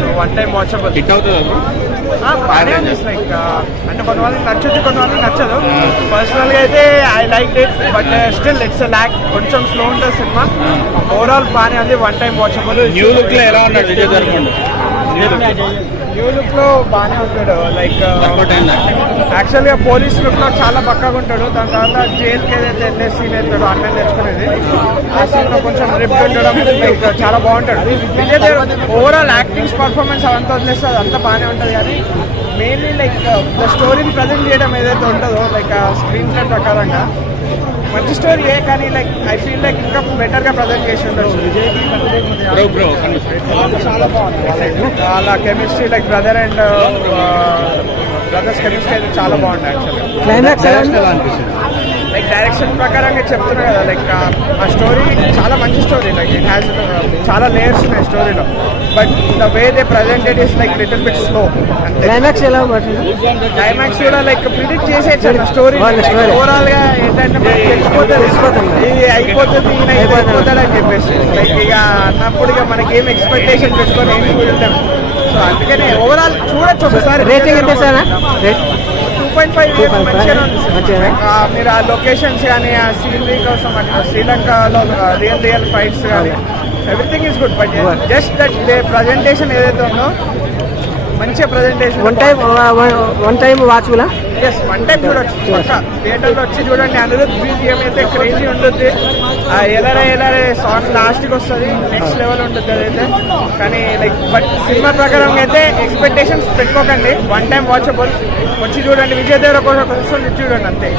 So one time watchable. Hit అవుతుంది బాగానే ఉంది. లైక్ అంటే కొంతమందికి నచ్చుద్ది, కొంతమందికి నచ్చదు. పర్సనల్గా అయితే I like it, but still it's lakh, కొంచెం స్లో ఉంటుంది సినిమా. ఓవరాల్ బాగానే ఉంది, one time watchable. New look లో ఎలా ఉన్నాడు విజయ్ దేవరకొండ? న్యూ లుక్ లో బాగానే ఉంటాడు. లైక్ యాక్చువల్గా పోలీస్ లుక్ లో చాలా పక్కగా ఉంటాడు. దాని తర్వాత జైలుకి ఏదైతే వెళ్ళే సీన్ అవుతాడో అన్నం తెచ్చుకునేది, ఆ సీన్ లో కొంచెం రిప్ ఉండడం లైక్ చాలా బాగుంటాడు. Vijay Deverakonda overall actings performance అవంతా వదిలేస్తే అదంతా బాగానే ఉంటుంది. కానీ మెయిన్లీ లైక్ ద స్టోరీని ప్రజెంట్ చేయడం ఏదైతే ఉంటుందో లైక్ స్క్రీన్ ప్లే ప్రకారంగా మంచి స్టోరీయే, కానీ లైక్ ఐ ఫీల్ లైక్ ఇంకా బెటర్ గా ప్రజెంట్ చేసి ఉండొచ్చు. చాలా బాగుంది వాళ్ళ chemistry, like brother and brothers chemistry అయితే చాలా బాగుంది యాక్చువల్గా. లైక్ డైరెక్షన్ ప్రకారంగా చెప్తున్నా కదా, లైక్ ఆ స్టోరీ చాలా మంచి స్టోరీ. లైక్ ఇట్ హ్యాస్ చాలా లేయర్స్ ఉన్నాయి స్టోరీలో, but the way they presented is like little bit slow. Climax ఎలా క్లైమాక్స్ కూడా లైక్ ప్రిడిక్ట్ చేసేయచ్చు స్టోరీ. ఓవరాల్ గా ఏంటంటే తెలిసిపోతుంది ఇది అయిపోతుంది, ఈయన ఇది అయిపోతాడు అని చెప్పేసి. లైక్ ఇక అన్నప్పుడు ఇక మనకి ఏం ఎక్స్పెక్టేషన్ పెట్టుకొని ఏమి ఉంటాం. సో అందుకనే ఓవరాల్ చూడొచ్చు ఒకసారి. రేటింగ్ ఎంత సార్? 2.5 మంచిగా ఉంది. మీరు ఆ లొకేషన్స్ కానీ ఆ సీనరీ కోసం శ్రీలంకలో రియల్ ఫైట్స్ కానీ everything is good, but just that day presentation ఏదైతే ఉందో మంచిగా presentation. One time watchable. Yes, one time చూడొచ్చు. థియేటర్లో వచ్చి చూడండి. అనిరుద్ధ్ బీజిఎం అయితే క్రేజీ ఉంటుంది. ఎలరే సాంగ్ లాస్ట్కి వస్తుంది, నెక్స్ట్ లెవెల్ ఉంటుంది అదైతే. కానీ లైక్ బట్ సినిమా ప్రకారం అయితే ఎక్స్పెక్టేషన్స్ పెట్టుకోకండి. వన్ టైం వాచబుల్, వచ్చి చూడండి. విజయ్ దేవరకొండ కోసం చూడండి అంతే.